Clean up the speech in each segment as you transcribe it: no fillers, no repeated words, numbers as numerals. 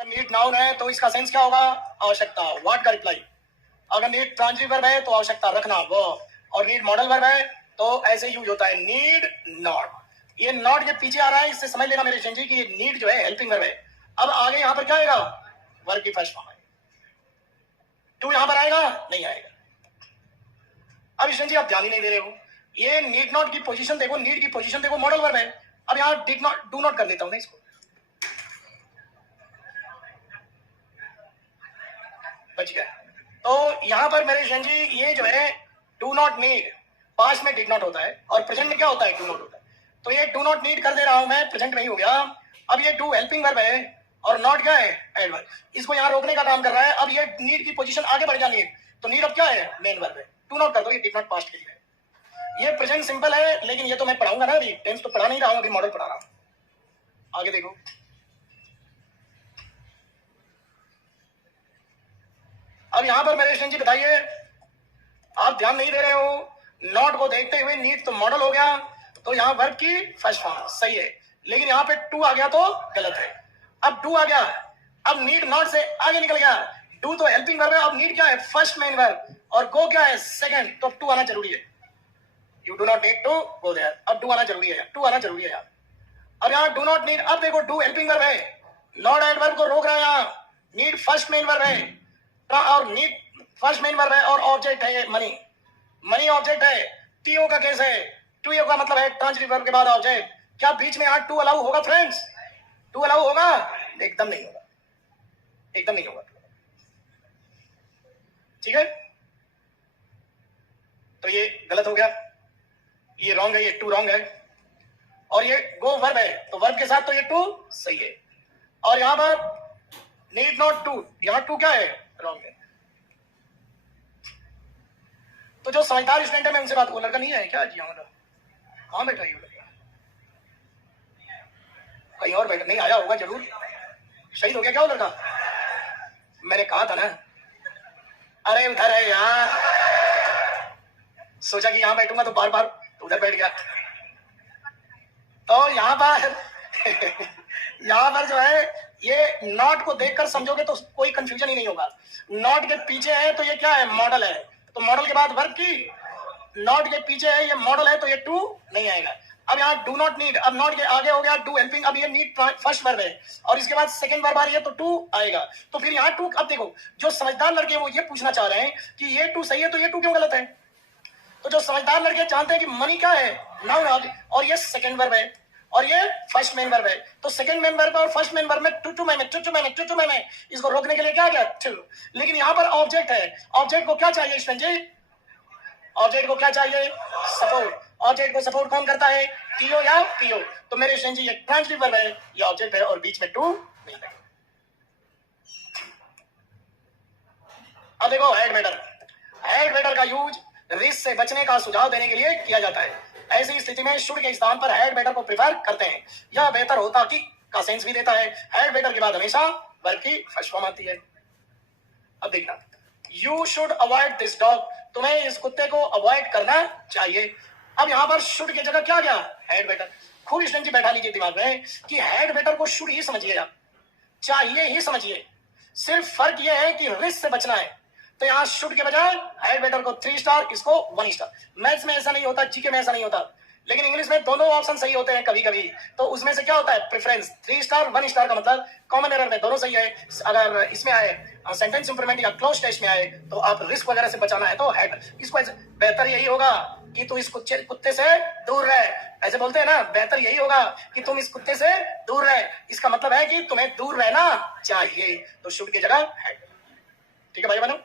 अगर need noun है तो इसका सेंस क्या होगा? आवश्यकता, व्हाट का रिप्लाई। अगर नीड ट्रांजिटिव वर्ब है तो आवश्यकता, रखना, वो। और नीड मॉडल वर्ब है तो ऐसे यूज होता है, नीड नॉट। ये नॉट के पीछे आ रहा है, इससे समझ लेना मेरे जी कि ये नीड जो है हेल्पिंग वर्ब है। अब आगे यहां पर क्या आएगा? वर्ब की फर्स्ट फॉर्म है। टू यहां पर आएगा? नहीं आएगा। अब ईशन जी आप ध्यान ही नहीं दे रहे हो। ये नीड नॉट की पोजीशन देखो, नीड की पोजीशन देखो, मॉडल वर्ब है। अब यहां डिड नॉट, डू नॉट कर देता हूं ना इसको, बच गया। तो यहां पर मेरे ईशन जी ये जो है डू नॉट नीड, पास्ट में डिड नॉट होता है और प्रेजेंट में क्या होता है? डू नॉट होता है। तो ये डू नॉट नीड कर दे रहा हूं मैं, प्रेजेंट में ही हो गया। अब ये डू हेल्पिंग वर्ब है और नॉट क्या है? एडवर्ब। इसको यहां रोकने का काम कर रहा है। अब ये नीड की पोजीशन आगे बढ़ जानी है, तो नीड अब क्या है? मेन वर्ब है। डू नॉट कर दो, ये डिड नॉट पास्ट के लिए। ये प्रेजेंट सिंपल है, लेकिन ये तो मैं पढ़ाऊंगा ना, अभी टेंस तो पढ़ा नहीं रहा हूं, अभी मॉडल पढ़ा रहा हूं। आगे देखो, अब यहां पर मेरे जी बताइए, आप ध्यान नहीं दे रहे हो। नॉट को देखते हुए नीड तो मॉडल हो गया, तो यहां वर्ब की फर्स्ट फॉर्म सही है, लेकिन यहां पे टू आ गया तो गलत है। अब डू आ गया, अब नीड नॉट से आगे निकल गया। डू तो हेल्पिंग वर्ब है, अब नीड क्या है? फर्स्ट मेन वर्ब, और गो क्या है? सेकंड। तो अब टू आना जरूरी है। You do not need to go there, अब डू आना जरूरी है, टू आना जरूरी है यार। अब यहाँ डू नॉट नीड, अब देखो डू हेल्पिंग वर्ब है, नॉट एडवर्ब को रोक रहा है यहाँ। नीड फर्स्ट मेन वर्ब है, और नीड फर्स्ट मेन वर्ब है और ऑब्जेक्ट है मनी, मनी ऑब्जेक्ट है। टीओ का केस है, टू का मतलब है ट्रांजिटिव वर्ब के बाद ऑब्जेक्ट। क्या बीच में यहाँ टू अलाउ होगा फ्रेंड्स? टू अलाउ होगा? एकदम नहीं होगा, एकदम नहीं होगा। ठीक है, तो ये गलत हो गया, ये रॉन्ग है, ये टू रॉन्ग है। और ये गो वर्ब है, तो वर्ब के साथ तो ये टू सही है। और यहां पर नीड नॉट टू, यहां टू क्या है? रॉन्ग है। तो जो समझदार स्टूडेंट है मैं उनसे बात, वो लड़का नहीं है क्या जी? हमारा कहां बैठा है? कहीं और बैठा, नहीं आया होगा जरूर। शहीद हो गया क्या वो लड़का? मैंने कहा था ना, अरे उधर है यार, सोचा कि यहां बैठूंगा तो बार बार उधर बैठ गया। तो यहां पर यहां पर जो है, ये नॉट को देखकर समझोगे तो कोई कंफ्यूजन ही नहीं होगा। नॉट के पीछे है तो ये क्या है? मॉडल है, तो मॉडल के बाद वर्ब की, नॉट के पीछे है, ये मॉडल है, तो ये टू नहीं आएगा। अब यहाँ डू नॉट नीड, अब नॉट के आगे हो गया डू हेल्पिंग, अब ये नीड फर्स्ट वर्ब है और इसके बाद सेकंड वर्ब आ रही है, तो टू आएगा। तो फिर यहाँ टू, अब देखो जो समझदार लड़के वो ये पूछना चाह रहे हैं कि ये टू सही है तो ये टू क्यों गलत है? तो जो समझदार लड़के जानते हैं कि मनी क्या है? नाउन, और ये सेकंड वर्ब है और ये फर्स्ट मेन वर्ब है, तो सेकंड मेन वर्ब और फर्स्ट मेन वर्ब में टू में इसको रोकने के लिए क्या गया? टू। लेकिन यहाँ पर ऑब्जेक्ट है, ऑब्जेक्ट को क्या चाहिए स्टूडेंट जी? ऑब्जेक्ट को क्या चाहिए? सपोर्ट। ऑब्जेक्ट को सपोर्ट कौन करता है? टीओ या पीओ। तो मेरे स्टूडेंट जी ये ट्रांजिटिव वर्ब है, ये ऑब्जेक्ट है और बीच में टू नहीं है। अब देखो हेड मैटर, हेड मैटर का यूज रिस्क से बचने का सुझाव देने के लिए किया जाता है। ऐसी स्थिति में शुड के स्थान पर हेड मैटर को प्रिफर करते हैं, यह बेहतर होता कि का सेंस भी देता है। हेड मैटर के बाद हमेशा वर्ब की फर्स्ट फॉर्म आती है। अब देखना, you should avoid this dog, तुम्हें इस कुत्ते को अवॉइड करना चाहिए। अब यहां पर शुड की जगह क्या गया? Head matter. खूब स्टूडेंट जी बैठा लीजिए दिमाग में कि हेड मैटर को शुड ही समझिए आप, चाहिए ही समझिए। सिर्फ फर्क यह है कि रिस्क से बचना है, तो यहाँ शुड के बजाय हेड मैटर को 3 स्टार, इसको 1 स्टार। मैथ्स में ऐसा नहीं होता, जीके में ऐसा नहीं होता, लेकिन इंग्लिश में दोनों ऑप्शन सही होते हैं कभी कभी। तो उसमें से क्या होता है? प्रेफरेंस। 3 स्टार 1 स्टार का मतलब कॉमन एरर में दोनों सही है। अगर इसमें आए सेंटेंस इंप्रूवमेंट या क्लोज टेस्ट में आए तो आप रिस्क वगैरह से बचाना है तो हेड, इसको बेहतर यही होगा कि तू इस कुत्ते से दूर रहे, ऐसे बोलते हैं ना, बेहतर यही होगा कि तुम इस कुत्ते से दूर रहे। इसका मतलब है कि तुम्हें दूर रहना चाहिए, तो शुड की जगह हेड। ठीक है भाई बहनों।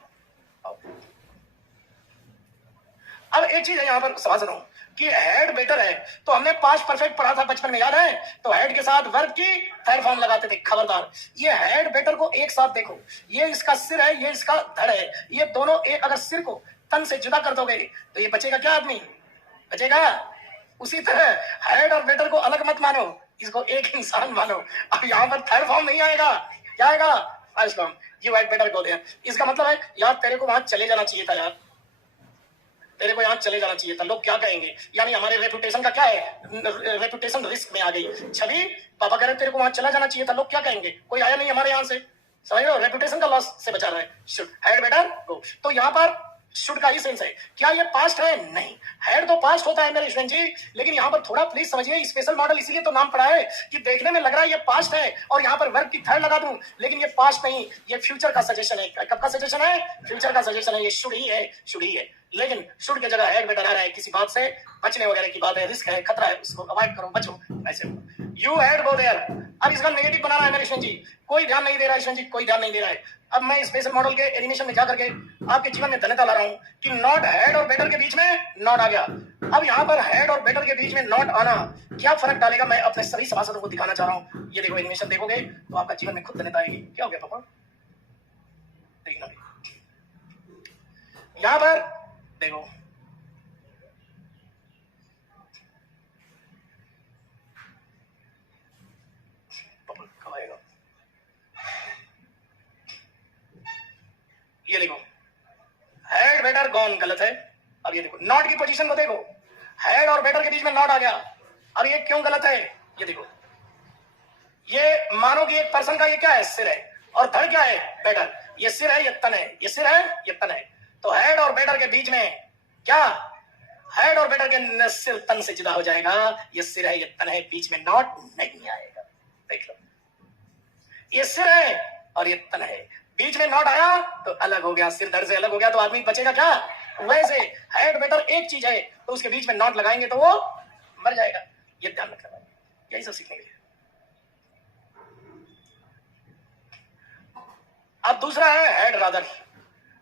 अब एक चीज है यहां पर समझ रहा हूं कि हेड बेटर है, तो हमने पास्ट परफेक्ट पढ़ा था बचपन में, याद है? तो हेड के साथ वर्ब की थर्ड फॉर्म लगाते थे। खबरदार, ये हेड बेटर को एक साथ देखो, ये इसका सिर है, ये इसका धड़ है, ये दोनों एक, अगर सिर को तन से जुदा कर दोगे तो ये बचेगा क्या? आदमी बचेगा। उसी तरह हेड और बेटर को अलग मत मानो, इसको एक इंसान मानो। अब यहां पर थर्ड फॉर्म नहीं आएगा, क्या आएगा? First form. You had better go there. इसका मतलब है यार तेरे को वहां चले जाना चाहिए था यार, तेरे को यहाँ चले जाना चाहिए था, लोग क्या कहेंगे, यानी हमारे रेपुटेशन का क्या है, रेपुटेशन रिस्क में आ गई। छवि, पापा कह रहे तेरे को वहां चला जाना चाहिए था, लोग क्या कहेंगे, कोई आया नहीं हमारे यहाँ से, समझ रहे हो, रेपुटेशन का लॉस से बचा रहा है। शुड हैड बेटर गो। तो यहाँ पर शुड का ही सेंस है। क्या ये पास्ट है? नहीं, हैड तो पास्ट होता है मेरे स्टूडेंट जी, लेकिन यहाँ पर थोड़ा प्लीज समझिए, स्पेशल मॉडल इसीलिए तो नाम पड़ा है कि देखने में लग रहा है ये पास्ट है और यहाँ पर वर्ब की थर्ड लगा दूं, लेकिन ये पास्ट नहीं, ये फ्यूचर का सजेशन है। कब का सजेशन है? फ्यूचर का सजेशन है। ये शुड ही है, शुड ही है, लेकिन शुड की जगह हैड बेटर आ रहा है, किसी बात से बचने वगैरह की बात है, रिस्क है, खतरा है, उसको अवॉइड करो, बचो, ऐसे। यू हैड गो देयर, अब इसका नेगेटिव बना रहा है मेरे स्टूडेंट जी, कोई ध्यान नहीं दे रहा है स्टूडेंट जी, कोई ध्यान नहीं दे रहा है। अब मैं स्पेशल मॉडल के एनिमेशन में जाकर के आपके जीवन में धन्यता ला रहा हूं कि नॉट हैड और बेटर के बीच में नॉट आ गया। अब यहाँ पर हैड और बेटर के बीच में नॉट आना क्या फर्क डालेगा, मैं अपने सभी सभासदों को दिखाना चाह रहा हूं। ये देखो, एनिमेशन देखोगे तो आपका जीवन में खुद धन्यता आएगी। क्या हो गया पापा? देखना यहाँ पर देखो, कब आएगा? ये देखो, हैड बेटर गॉन गलत है। अब ये देखो, नॉट की पोजीशन को देखो, हैड और बेटर के बीच में नॉट आ गया। अब ये क्यों गलत है? ये देखो, ये मानो कि एक पर्सन का ये क्या है, सिर है, और धड़ क्या है, बेटर। ये सिर है, ये तन है, ये सिर है, ये तन है। तो हैड और बेटर के बीच में क्या, हैड और बेटर के सिर तन से जुदा हो जाएगा, ये सिर है, ये तन है, बीच में नॉट नहीं आएगा। देख लो, ये सिर है और ये तन है, बीच में नॉट आया तो अलग हो गया, सिर धड़ से अलग हो गया, तो आदमी बचेगा क्या? वैसे हैड बेटर एक चीज है, तो उसके बीच में नॉट लगाएंगे तो वो मर जाएगा। ये ध्यान रखना, यही सब सीखने के लिए। अब दूसरा है हैड रादर।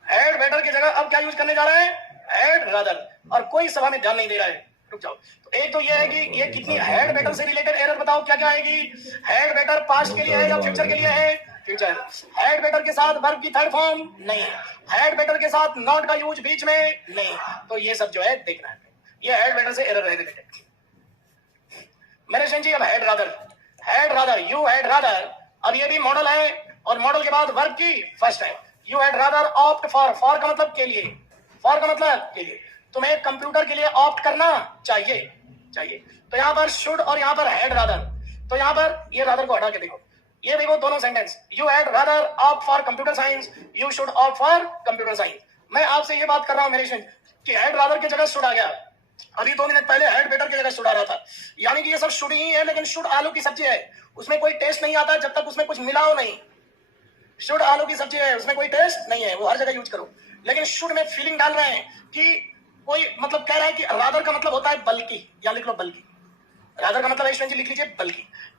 हैड बेटर की जगह अब क्या यूज करने जा रहे हैं? हैड रादर, और कोई सभा में ध्यान नहीं दे रहा है। रुक जाओ, तो एक तो ये है कि ये कितनी हैड बेटर से रिलेटेड एरर बताओ क्या क्या आएगी। हैड बेटर पास्ट के लिए है या फ्यूचर के लिए है? फ्यूचर। हैड बेटर के साथ वर्ब की थर्ड फॉर्म नहीं, हैड बेटर के साथ नॉट का यूज बीच में नहीं, तो ये सब जो है देखना है, ये हैड बेटर से एरर है रिलेटेड। मेरे जी अब had rather, you had rather, अब ये भी मॉडल है और मॉडल के बाद वर्ब की फर्स्ट है। You had rather opt for का मतलब के लिए, फॉर का मतलब के लिए, तुम्हें कंप्यूटर के लिए ऑप्ट करना चाहिए। तो यहाँ पर शुड और यहाँ पर हैड रादर, तो यहाँ पर ये रादर को हटा के देखो, ये देखो दोनों sentence, you had rather opt for computer science, you should opt for computer science. मैं आपसे ये बात कर रहा हूँ मेरे कि हैड रादर की जगह शुड आ गया, अभी 2 मिनट पहले हैड बेटर की जगह शुड आ रहा था, यानी कि ये सब शुड ही है, लेकिन शुड आलू की सब्जी है, उसमें कोई टेस्ट नहीं आता जब तक उसमें कुछ मिलाओ नहीं। शुड आलू की सब्जी है, उसमें कोई टेस्ट नहीं है, वो हर जगह यूज करो, लेकिन शुड में फीलिंग डाल रहे हैं कि कोई मतलब कह रहा है कि रादर का मतलब होता है बल्कि, या लिख लो बल्कि, रादर का मतलब है, लिख लीजिए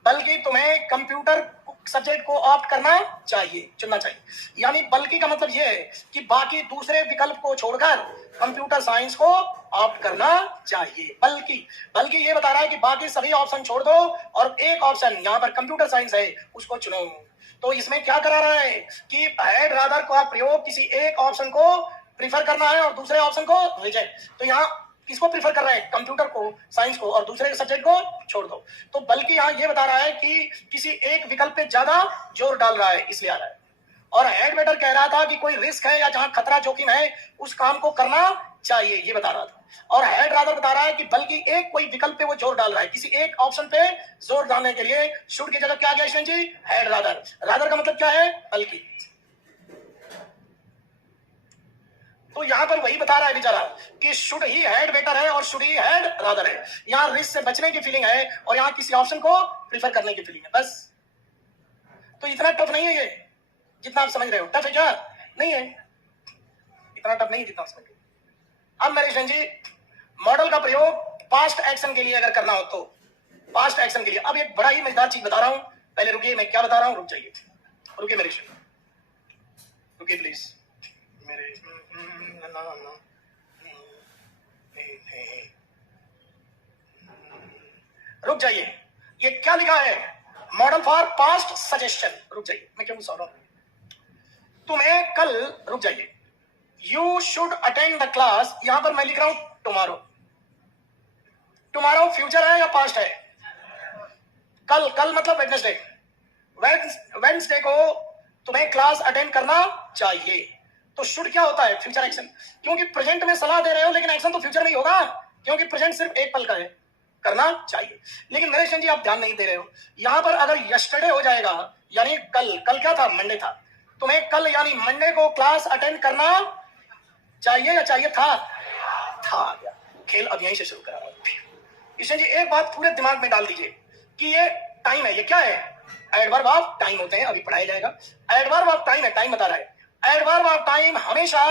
बल्कि तुम्हें कंप्यूटर सब्जेक्ट को ऑप्ट करना चाहिए, चुनना चाहिए, यानी बल्कि का मतलब यह है कि बाकी दूसरे विकल्प को छोड़कर कंप्यूटर साइंस को ऑप्ट करना चाहिए। बल्कि ये बता रहा है कि बाकी सभी ऑप्शन छोड़ दो और एक ऑप्शन यहाँ पर कंप्यूटर साइंस है उसको चुनो। तो इसमें क्या करा रहा है कि हैड रादर का प्रयोग किसी एक ऑप्शन को प्रीफर करना है और दूसरे ऑप्शन को रिजेक्ट। तो यहाँ किसको प्रीफर कर रहा है? कंप्यूटर को, साइंस को, और दूसरे सब्जेक्ट को छोड़ दो। तो बल्कि यहाँ ये बता रहा है कि किसी एक विकल्प पे ज्यादा जोर डाल रहा है, इसलिए आ रहा है। और हैड बेटर कह रहा था कि कोई रिस्क है या जहां खतरा जोखिम है उस काम को करना चाहिए, ये बता रहा था। और हैड रादर बता रहा है कि बल्कि एक कोई विकल्प पे वो जोर डाल रहा है, किसी एक ऑप्शन पे जोर डालने के लिए शुड की जगह क्या गया स्टूडेंट जी? Had rather. रादर का मतलब क्या है? बल्कि। तो यहां पर वही बता रहा है बेचारा कि शुड ही हैड बेटर है और शुड ही हैड रादर है। यहां रिस्क से बचने की फीलिंग है और यहां किसी ऑप्शन को प्रीफर करने की फीलिंग है, बस। तो इतना टफ नहीं है ये जितना आप समझ रहे हो। टफ है क्या? नहीं है, इतना टफ नहीं है जितना आप समझ रहे हो। अब मेरे स्टूडेंट जी, मॉडल का प्रयोग पास्ट एक्शन के लिए अगर करना हो तो पास्ट एक्शन के लिए, अब एक बड़ा ही मजेदार चीज बता रहा हूं। पहले रुकिए, मैं क्या बता रहा हूं, रुक जाइए, रुकिए मेरे स्टूडेंट, रुकिए प्लीज मेरे, रुक जाइए। ये क्या लिखा है? Model for past suggestion. रुक जाइए, मैं क्यों सो रहा हूं तुम्हें कल, रुक जाइए, you should attend the class, यहां पर मैं लिख रहा हूं टुमारो। टुमारो फ्यूचर है या पास्ट है? कल मतलब वेडनेसडे को तुम्हें क्लास अटेंड करना चाहिए। तो शुड क्या होता है? Future action. क्योंकि प्रेजेंट में सलाह दे रहे हो लेकिन एक्शन तो फ्यूचर में ही होगा, क्योंकि प्रेजेंट सिर्फ एक पल का है, करना चाहिए। लेकिन नरेशन जी आप ध्यान नहीं दे रहे हो, यहां पर अगर यस्टरडे हो जाएगा यानी कल, कल क्या था? मंडे था, तुम्हें कल यानी मंडे को क्लास अटेंड करना चाहिए या चाहिए था? था। खेल अब यहीं से शुरू करा। किशन जी एक बात पूरे दिमाग में डाल दीजिए कि ये टाइम है, ये क्या है? एडवर्ब ऑफ टाइम होते हैं, अभी पढ़ाया जाएगा। एडवर्ब ऑफ टाइम है, टाइम बता रहा है। एडवर्ब ऑफ टाइम हमेशा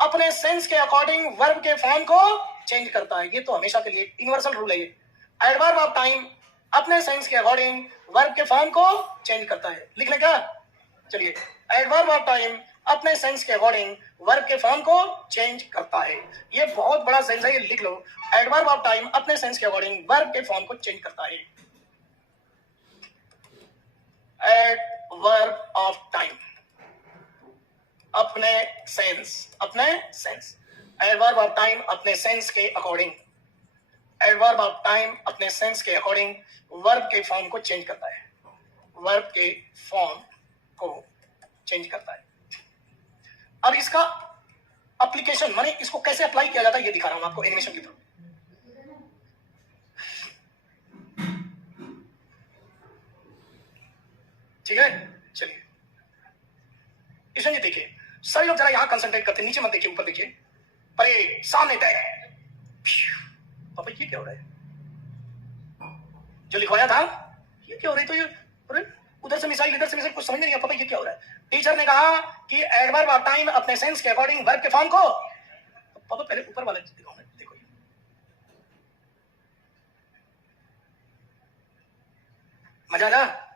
अपने सेंस के अकॉर्डिंग वर्ब के फॉर्म को चेंज करता है, ये तो हमेशा के लिए यूनिवर्सल रूल है ये। एडवर्ब ऑफ टाइम अपने सेंस के अकॉर्डिंग वर्ब के फॉर्म को चेंज करता है। लिख ले क्या? चलिए, एडवर्ब ऑफ टाइम अपने सेंस के अकॉर्डिंग वर्ब के फॉर्म को चेंज करता है। ये बहुत बड़ा सेंस है, ये लिख लो। एडवर्ब ऑफ टाइम अपने सेंस के अकॉर्डिंग वर्ब के फॉर्म को चेंज करता है। एडवर्ब ऑफ टाइम अपने सेंस, अपने सेंस। एडवर्ब ऑफ टाइम अपने सेंस के अकॉर्डिंग, एडवर्ब ऑफ टाइम अपने सेंस के अकॉर्डिंग वर्ब के फॉर्म को चेंज करता है, वर्ब के फॉर्म को चेंज करता है। अब इसका एप्लीकेशन माने इसको कैसे अप्लाई किया जाता है ये दिखा रहा हूं आपको एनिमेशन के थ्रू। ठीक है, चलिए किशन जी देखिए, सभी लोग जरा यहां कंसंट्रेट करते, नीचे मत देखिए, ऊपर देखिए। परे सामने तय। पापा ये क्या हो रहा है? जो लिखवाया था ये क्या हो रहा है? तो ये अरे उधर से मिसाइल, इधर से मिसाइल, कुछ समझ नहीं आ पापा ये क्या हो रहा है? टीचर ने कहा कि एडवर्ब ऑफ टाइम अपने सेंस के अकॉर्डिंग वर्ब के फॉर्म को, तो पापा पहले ऊपर वाला देखो, देखो मजा आया,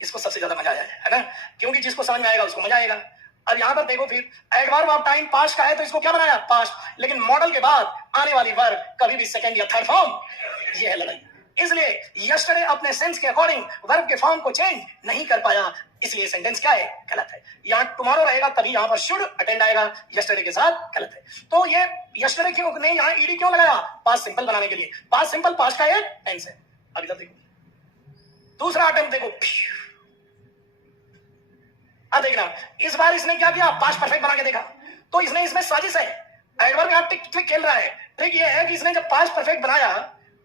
इसको सबसे ज्यादा मजा आया है ना, क्योंकि जिसको समझ में आएगा उसको मजा आएगा। अब यहां पर देखो, फिर एडवर्ब ऑफ टाइम पास्ट का है तो इसको क्या बनाया? पास्ट। लेकिन मॉडल के बाद आने वाली वर्ब कभी भी सेकंड या थर्ड फॉर्म, ये है लड़ाई। इसलिए यस्टरडे अपने सेंस के अकॉर्डिंग वर्ब के फॉर्म को चेंज नहीं कर पाया, इसलिए सेंटेंस क्या है? गलत है। यहां टुमारो रहेगा तभी यहां पर शुड अटेंड आएगा, यस्टरडे के साथ गलत है। तो ये यस्टरडे क्यों नहीं, यहां ईडी क्यों लगाया? पास्ट सिंपल बनाने के लिए। पास्ट सिंपल पास्ट का एक टेंस है। अब इधर देखो, दूसरा अटेम्प्ट देखो। अब देखना, इस बार इसने क्या किया? पास्ट परफेक्ट बना के देखा। तो इसने, इसमें साजिश है, एडवर्ब यहां टिक टिक खेल रहा है। ट्रिक ये है कि इसने जब पास्ट परफेक्ट बनाया,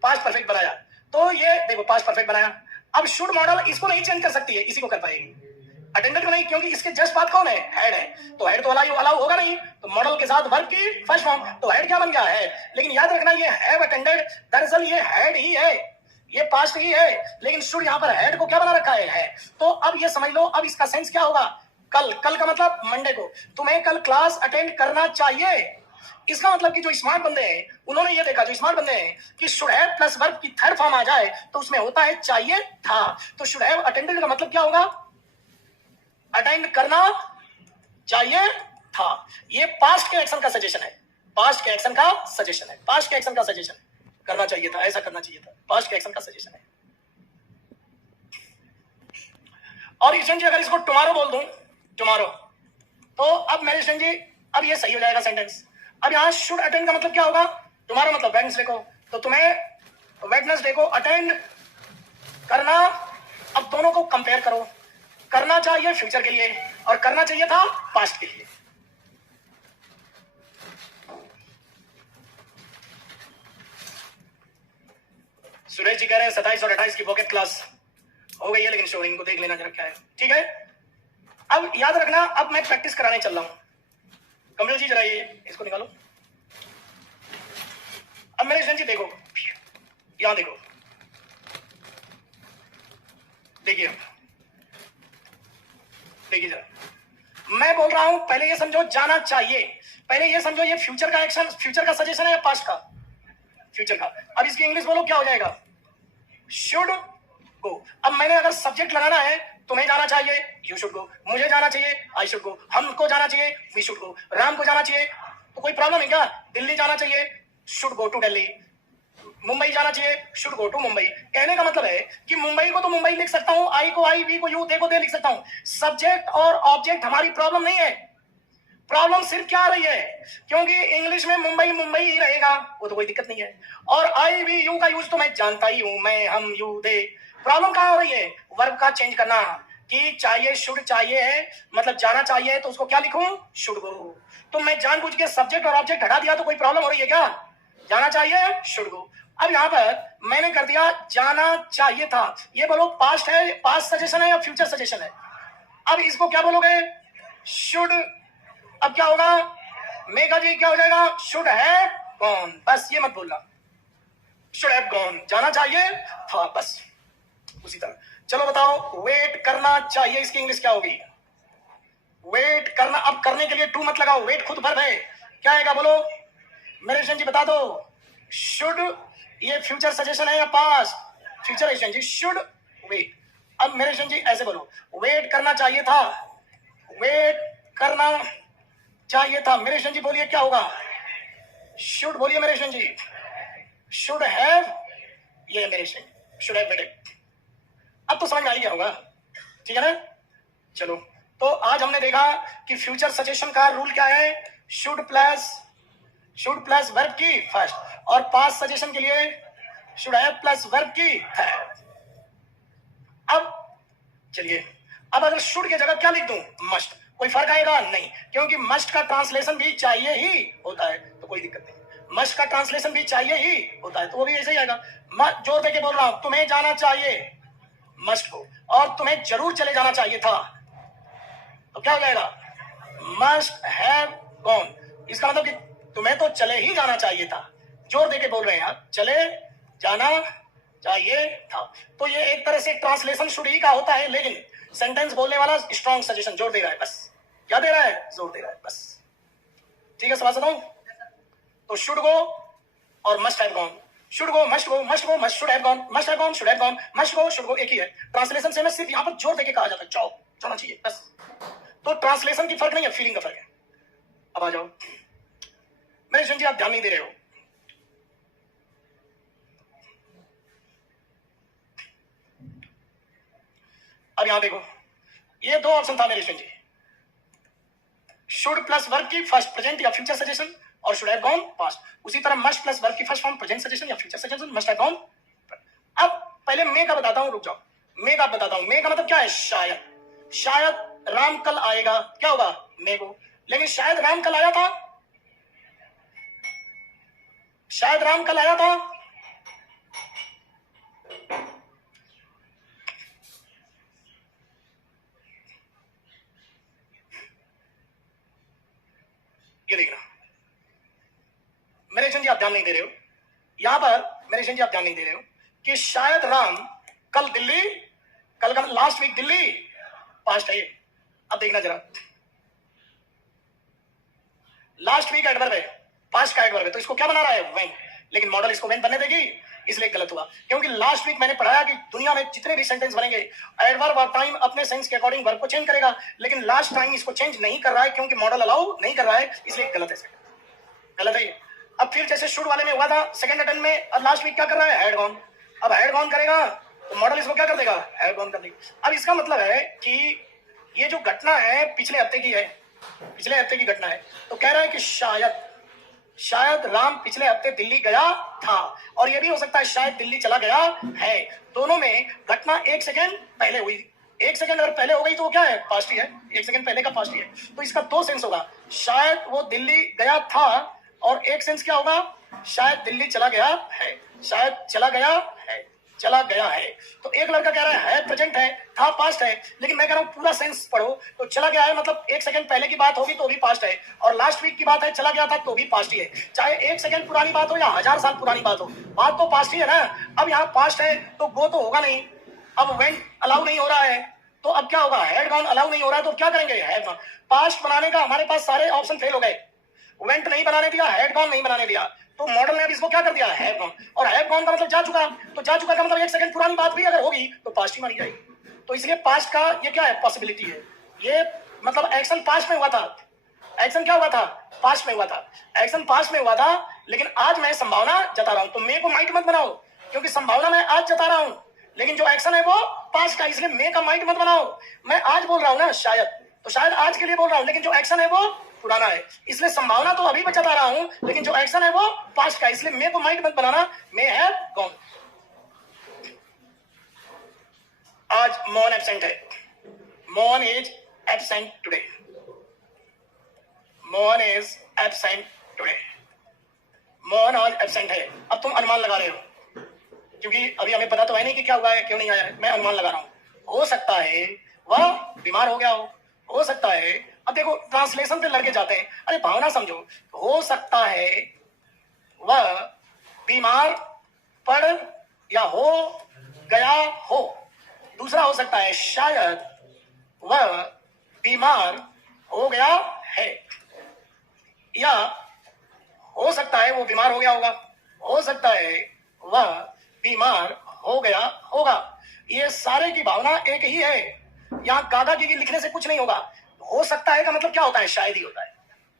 पास्ट परफेक्ट बनाया, तो ये देखो पास्ट परफेक्ट बनाया। अब शुड मॉडल इसको नहीं चेंज कर सकती है, इसी को कर पाएगी, अटेंडेंट को नहीं, क्योंकि इसके जस्ट बाद कौन है? हेड है। तो हेड तो अलाउ होगा नहीं, तो मॉडल के साथ वर्ब की फर्स्ट फॉर्म, तो हेड क्या बन गया? है। लेकिन याद रखना ये हैव अटेंडेड, दरअसल ये हेड ही है, ये पास्ट ही है, लेकिन शुड यहां पर हेड को क्या बना रखा है? तो अब ये समझ लो, अब इसका सेंस क्या होगा? कल, कल का मतलब मंडे को तुम्हें कल क्लास अटेंड करना चाहिए। इसका मतलब कि जो स्मार्ट बंदे हैं उन्होंने ये देखा, जो स्मार्ट बंदे हैं, कि शुड हैव प्लस वर्ब की थर्ड फॉर्म आ जाए तो उसमें होता है चाहिए था। तो शुड हैव अटेंडेड का मतलब क्या होगा? अटेंड करना चाहिए था। ये पास्ट के एक्शन का सजेशन है, पास्ट के एक्शन का सजेशन है, पास्ट के एक्शन का सजेशन है। करना चाहिए था, ऐसा करना चाहिए था, पास्ट के एक्शन का सजेशन है। और ईशन जी अगर इसको टुमारो बोल दूं, टुमारो, तो अब मेरे ईशन जी अब ये सही हो जाएगा सेंटेंस। अब यहां शुड अटेंड का मतलब क्या होगा? टुमारो मतलब वेडनेसडे को, तो तुम्हें वेडनेसडे को अटेंड करना। अब दोनों को कंपेयर करो, करना चाहिए फ्यूचर के लिए और करना चाहिए था पास्ट के लिए। सुरेश जी कह रहे हैं 27 और 28 की पॉकेट क्लास हो गई है, लेकिन शो इनको देख लेना जरा क्या है। ठीक है, अब याद रखना, अब मैं प्रैक्टिस कराने चल रहा हूं। कमल जी जरा ये इसको निकालो। अब मेरे स्टूडेंट जी देखो, यहां देखो, देखिए देखिए जरा, मैं बोल रहा हूं पहले ये समझो जाना चाहिए, पहले ये समझो ये फ्यूचर का एक्शन, फ्यूचर का सजेशन है या पास्ट का? फ्यूचर का। अब इसकी इंग्लिश बोलो क्या हो जाएगा? Should go. अब मैंने अगर सब्जेक्ट लगाना है, तुम्हें जाना चाहिए, यू शुड गो, मुझे जाना चाहिए, आई शुड गो, हमको जाना चाहिए, वी शुड गो, राम को जाना चाहिए, तो कोई प्रॉब्लम है क्या? दिल्ली जाना चाहिए, should go to Delhi, Mumbai जाना चाहिए, शुड गो टू मुंबई। कहने का मतलब है कि मुंबई को तो मुंबई लिख सकता हूं, आई को आई, वी को यू, दे को दे लिख सकता हूं। सब्जेक्ट और ऑब्जेक्ट हमारी प्रॉब्लम नहीं है। प्रॉब्लम सिर्फ क्या आ रही है? क्योंकि इंग्लिश में मुंबई मुंबई ही रहेगा, वो तो कोई दिक्कत नहीं है। और आई वी यू का यूज तो मैं जानता ही हूं, मैं, हम, यू, दे। प्रॉब्लम कहां हो रही है? वर्ब का चेंज करना। कि चाहिए शुड चाहिए है, मतलब जाना चाहिए, तो उसको क्या लिखूं? Should go. तो मैं जानबूझ के सब्जेक्ट और ऑब्जेक्ट हटा दिया तो कोई प्रॉब्लम हो रही है क्या? जाना चाहिए शुड गो। अब यहां पर मैंने कर दिया जाना चाहिए था। ये बोलो पास्ट है, पास्ट सजेशन है या फ्यूचर सजेशन है? अब इसको क्या बोलोगे? शुड। अब क्या होगा? मेघा जी क्या हो जाएगा? Should have gone. बस ये मत बोलना, शुड हैव गॉन, जाना चाहिए था, बस उसी तरह। चलो बताओ, वेट करना चाहिए, इसकी इंग्लिश क्या होगी? वेट करना। अब करने के लिए टू मत लगाओ, वेट खुद वर्ब है, क्या आएगा बोलो? मेरे जी बता दो। शुड ये फ्यूचर सजेशन है या पास्ट? फ्यूचर एशन जी, शुड वेट। अब मेरे जी ऐसे बोलो, वेट करना चाहिए था, वेट करना चाहिए था। मेरे जी बोलिए क्या होगा? शुड बोलिए मेरे जी। शुड हैव, ये मेरे शुड हैव वेटेड। अब तो समझ में आ गया होगा, ठीक है ना? चलो, तो आज हमने देखा कि फ्यूचर सजेशन का रूल क्या है? शुड प्लस वर्ब की फर्स्ट, और पास्ट सजेशन के लिए शुड हैव प्लस वर्ब की थर्ड। अब चलिए, अब अगर शुड की जगह क्या लिख दूं? मस्ट। कोई फर्क आएगा? नहीं, क्योंकि मस्ट का ट्रांसलेशन भी चाहिए ही होता है, तो कोई दिक्कत नहीं। मस्ट का ट्रांसलेशन भी चाहिए ही होता है, तो वो भी ऐसे ही आएगा। जोर देके बोल रहा हूं, तुम्हें जाना चाहिए मस्ट को, और तुम्हें जरूर चले जाना चाहिए था, तो क्या हो जाएगा? Must have gone. इसका मतलब कि तुम्हें तो चले ही जाना चाहिए था। जोर देके बोल रहे हैं आप, चले जाना चाहिए था। तो ये एक तरह से ट्रांसलेशन शुड ही का होता है, लेकिन सेंटेंस बोलने वाला स्ट्रॉन्ग सजेशन जोर दे रहा है, बस। क्या दे रहा है? जोर दे रहा है, बस। ठीक है, समझ सकता हूं? तो शुड गो और must have gone, should go must go, must go must, should have gone must have gone, should have gone must go, should go, एक ही है। ट्रांसलेशन से मैं सिर्फ यहां पर जोर देके कहा जाता है, जाओ, जाना चाहिए, बस। तो ट्रांसलेशन की फर्क नहीं है, फीलिंग का फर्क है। अब आ जाओ, मेरे जी आप ध्यान नहीं दे रहे हो। अब यहां देखो, ये दो ऑप्शन था मेरे जी, शुड प्लस वर्ब की फर्स्ट प्रेजेंट या फ्यूचर सजेशन, और शुड हैव गॉन पास्ट। उसी तरह मस्ट प्लस वर्ब की फर्स्ट फॉर्म प्रेजेंट सजेशन या future suggestion, must have gone. अब पहले मैं का बताता हूं, रुक जाओ। मैं का बताता हूं, मैं का मतलब क्या है? शायद, शायद राम कल आएगा, क्या होगा? मे को। लेकिन शायद राम कल आया था, शायद राम कल आया था। ये देखना, मेरे जी आप ध्यान नहीं दे रहे हो यहां पर, मेरे जी आप ध्यान नहीं दे रहे हो कि शायद राम कल दिल्ली, कल का लास्ट वीक दिल्ली, पास्ट है ये। अब देखना जरा, लास्ट वीक एडवर्ब है, पास्ट का एडवर्ब है, तो इसको क्या बना रहा है? वेन। लेकिन मॉडल इसको वेन बनने देगी, इसलिए गलत हुआ। क्योंकि लास्ट वीक मैंने पढ़ाया कि दुनिया में जितने भी सेंटेंस बनेंगे, एडवर्ब और टाइम अपने सेंस के अकॉर्डिंग वर्ब को चेंज करेगा, लेकिन लास्ट टाइम इसको चेंज नहीं कर रहा है, क्योंकि मॉडल अलाउ नहीं कर रहा है, इसलिए गलत है, गलत है। अब फिर जैसे शुड वाले में हुआ था सेकंड अटेम्प्ट में, अब लास्ट वीक क्या कर रहा है? Had gone. अब हैड गॉन करेगा तो मॉडल इसको क्या कर देगा? हैड गॉन कर देगा। अब इसका मतलब है कि ये जो घटना है पिछले हफ्ते की है, पिछले हफ्ते की घटना है, तो कह रहा है कि शायद, शायद राम पिछले हफ्ते दिल्ली गया था, और यह भी हो सकता है शायद दिल्ली चला गया है। दोनों में घटना एक सेकेंड पहले हुई। एक सेकेंड अगर पहले हो गई तो वो क्या है? पास्ट ही है, एक सेकेंड पहले का पास्ट ही है। तो इसका दो सेंस होगा, शायद वो दिल्ली गया था, और एक सेंस क्या होगा? शायद दिल्ली चला गया है, शायद चला गया है, चला गया है। तो एक लड़का कह रहा है प्रेजेंट है, था पास्ट है, लेकिन मैं कह रहा हूं पूरा सेंस पढ़ो। तो चला गया है मतलब एक सेकंड पहले की बात होगी तो भी पास्ट है, और लास्ट वीक की बात है चला गया था तो भी पास्ट ही है। चाहे एक सेकंड पुरानी बात हो या 1000 साल पुरानी बात हो, बात तो पास्ट ही है ना। अब यहाँ पास्ट है तो गो तो होगा नहीं, अब वेंट अलाउ नहीं हो रहा है, तो अब क्या होगा? हैड गॉन अलाउ नहीं हो रहा है, तो क्या करेंगे? Had gone. पास्ट बनाने का हमारे पास सारे ऑप्शन फेल हो गए, वेंट नहीं बनाने दिया, हैड गॉन नहीं बनाने दिया, तो मॉडल ने अब इसको क्या कर दिया? Have gone. और हैव गॉन का मतलब जा चुका, तो जा चुका का मतलब एक सेकंड पुरानी बात भी अगर होगी तो पास्ट ही मानी जाएगी। तो इसलिए पास्ट का ये क्या है? पॉसिबिलिटी है। ये मतलब एक्शन पास्ट में हुआ था, एक्शन क्या हुआ था? पास्ट में हुआ था, एक्शन पास्ट में हुआ था, लेकिन आज मैं संभावना जता रहा हूं। तो मे को माइट मत बनाओ, क्योंकि संभावना मैं आज जता रहा हूं, लेकिन जो एक्शन है वो पास्ट का, इसलिए मे का माइट मत बनाओ। मैं आज बोल रहा हूं ना शायद, तो शायद आज के लिए बोल रहा हूं, लेकिन जो एक्शन है वो पुराना है, इसलिए संभावना तो अभी बचा रहा हूं, लेकिन जो एक्शन है वो पास्ट का, इसलिए मे को माइट मत बनाना, मे हैव गॉन। आज मोहन एब्सेंट है, Mohan is absent today, Mohan is absent today, Mohan आज एब्सेंट है। अब तुम अनुमान लगा रहे हो, क्योंकि अभी हमें पता तो है नहीं कि क्या हुआ है, क्यों नहीं आया है। मैं अनुमान लगा रहा हूं, हो सकता है वह बीमार हो गया हो सकता है। अब देखो ट्रांसलेशन पे लड़के जाते हैं, अरे भावना समझो। हो सकता है वह बीमार पड़ या हो गया हो। दूसरा हो सकता है शायद वह बीमार हो गया है, या हो सकता है वो बीमार हो गया होगा, हो सकता है वह बीमार हो गया होगा। ये सारे की भावना एक ही है। यहाँ गागा की लिखने से कुछ नहीं होगा। हो सकता है का मतलब क्या होता है? शायद ही होता है।